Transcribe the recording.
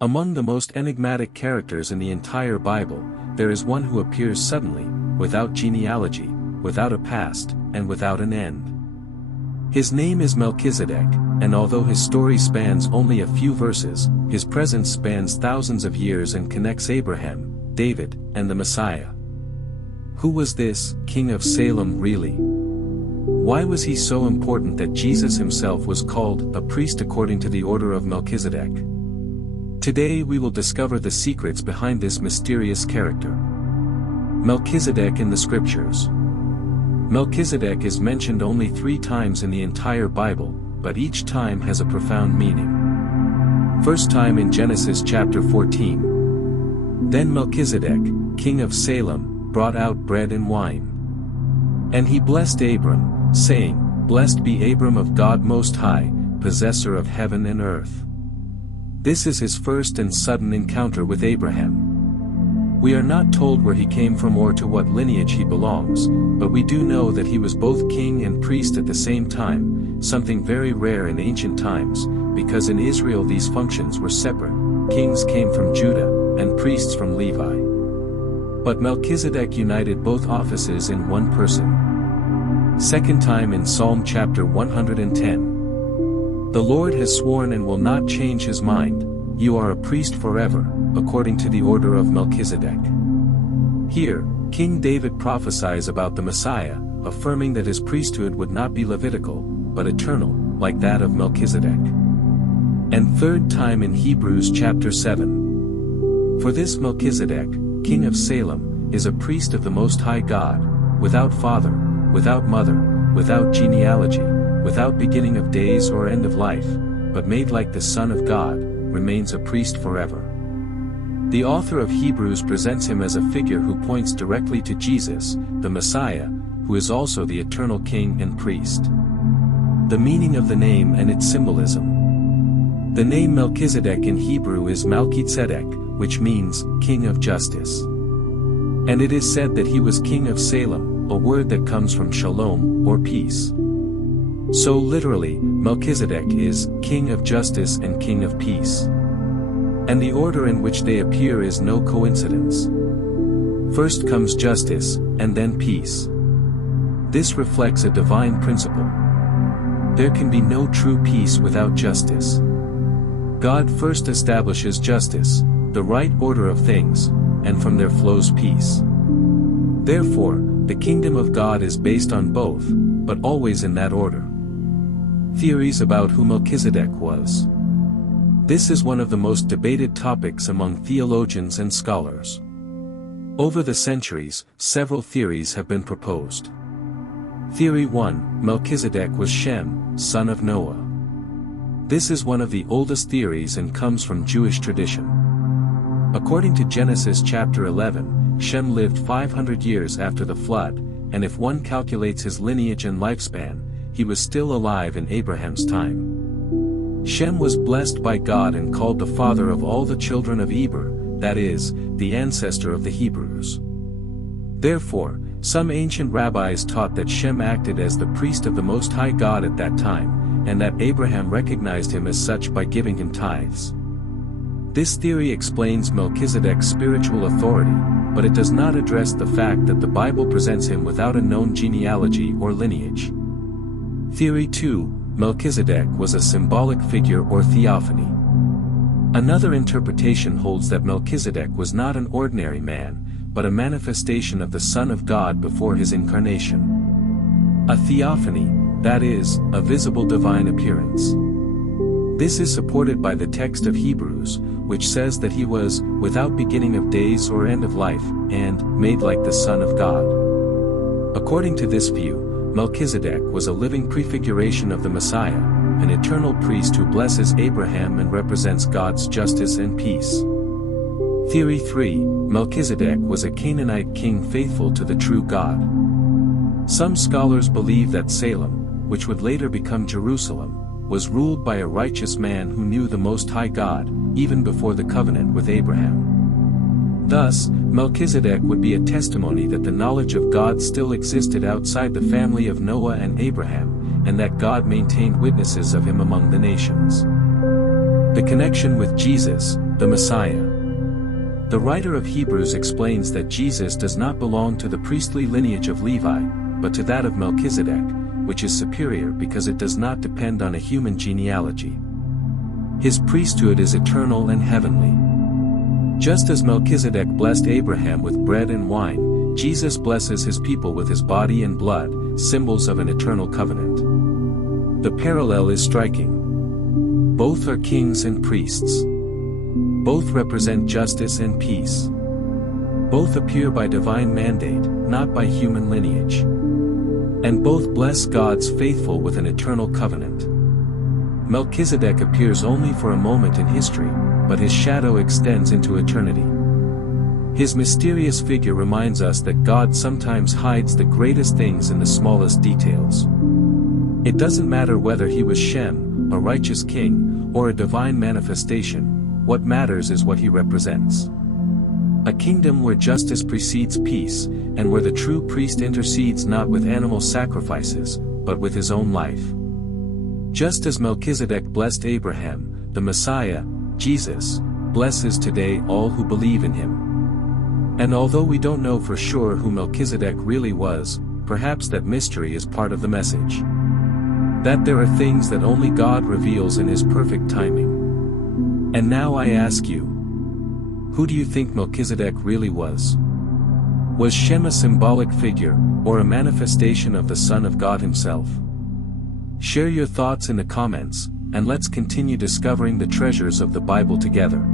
Among the most enigmatic characters in the entire Bible, there is one who appears suddenly, without genealogy, without a past, and without an end. His name is Melchizedek, and although his story spans only a few verses, his presence spans thousands of years and connects Abraham, David, and the Messiah. Who was this King of Salem really? Why was he so important that Jesus himself was called a priest according to the order of Melchizedek? Today we will discover the secrets behind this mysterious character. Melchizedek in the Scriptures. Melchizedek is mentioned only 3 times in the entire Bible, but each time has a profound meaning. First time in Genesis chapter 14. Then Melchizedek, king of Salem, brought out bread and wine. And he blessed Abram, saying, Blessed be Abram of God Most High, possessor of heaven and earth. This is his first and sudden encounter with Abraham. We are not told where he came from or to what lineage he belongs, but we do know that he was both king and priest at the same time, something very rare in ancient times, because in Israel these functions were separate. Kings came from Judah, and priests from Levi. But Melchizedek united both offices in one person. Second time in Psalm chapter 110. The Lord has sworn and will not change his mind, you are a priest forever, according to the order of Melchizedek. Here, King David prophesies about the Messiah, affirming that his priesthood would not be Levitical, but eternal, like that of Melchizedek. And third time in Hebrews chapter 7. For this Melchizedek, king of Salem, is a priest of the Most High God, without father, without mother, without genealogy, without beginning of days or end of life, but made like the Son of God, remains a priest forever. The author of Hebrews presents him as a figure who points directly to Jesus, the Messiah, who is also the eternal king and priest. The meaning of the name and its symbolism. The name Melchizedek in Hebrew is Melchizedek, which means, king of justice. And it is said that he was king of Salem, a word that comes from shalom, or peace. So literally, Melchizedek is king of justice and king of peace. And the order in which they appear is no coincidence. First comes justice, and then peace. This reflects a divine principle. There can be no true peace without justice. God first establishes justice, the right order of things, and from there flows peace. Therefore, the kingdom of God is based on both, but always in that order. Theories about who Melchizedek was. This is one of the most debated topics among theologians and scholars. Over the centuries, several theories have been proposed. Theory 1, Melchizedek was Shem, son of Noah. This is one of the oldest theories and comes from Jewish tradition. According to Genesis chapter 11, Shem lived 500 years after the flood, and if one calculates his lineage and lifespan, he was still alive in Abraham's time. Shem was blessed by God and called the father of all the children of Eber, that is, the ancestor of the Hebrews. Therefore, some ancient rabbis taught that Shem acted as the priest of the Most High God at that time, and that Abraham recognized him as such by giving him tithes. This theory explains Melchizedek's spiritual authority, but it does not address the fact that the Bible presents him without a known genealogy or lineage. Theory 2, Melchizedek was a symbolic figure or theophany. Another interpretation holds that Melchizedek was not an ordinary man, but a manifestation of the Son of God before his incarnation. A theophany, that is, a visible divine appearance. This is supported by the text of Hebrews, which says that he was, without beginning of days or end of life, and made like the Son of God. According to this view, Melchizedek was a living prefiguration of the Messiah, an eternal priest who blesses Abraham and represents God's justice and peace. Theory 3, Melchizedek was a Canaanite king faithful to the true God. Some scholars believe that Salem, which would later become Jerusalem, was ruled by a righteous man who knew the Most High God, even before the covenant with Abraham. Thus, Melchizedek would be a testimony that the knowledge of God still existed outside the family of Noah and Abraham, and that God maintained witnesses of him among the nations. The connection with Jesus, the Messiah. The writer of Hebrews explains that Jesus does not belong to the priestly lineage of Levi, but to that of Melchizedek, which is superior because it does not depend on a human genealogy. His priesthood is eternal and heavenly. Just as Melchizedek blessed Abraham with bread and wine, Jesus blesses his people with his body and blood, symbols of an eternal covenant. The parallel is striking. Both are kings and priests. Both represent justice and peace. Both appear by divine mandate, not by human lineage. And both bless God's faithful with an eternal covenant. Melchizedek appears only for a moment in history, but his shadow extends into eternity. His mysterious figure reminds us that God sometimes hides the greatest things in the smallest details. It doesn't matter whether he was Shem, a righteous king, or a divine manifestation, what matters is what he represents. A kingdom where justice precedes peace, and where the true priest intercedes not with animal sacrifices, but with his own life. Just as Melchizedek blessed Abraham, the Messiah, Jesus, blesses today all who believe in him. And although we don't know for sure who Melchizedek really was, perhaps that mystery is part of the message. That there are things that only God reveals in his perfect timing. And now I ask you, who do you think Melchizedek really was? Was Shem a symbolic figure, or a manifestation of the Son of God himself? Share your thoughts in the comments, and let's continue discovering the treasures of the Bible together.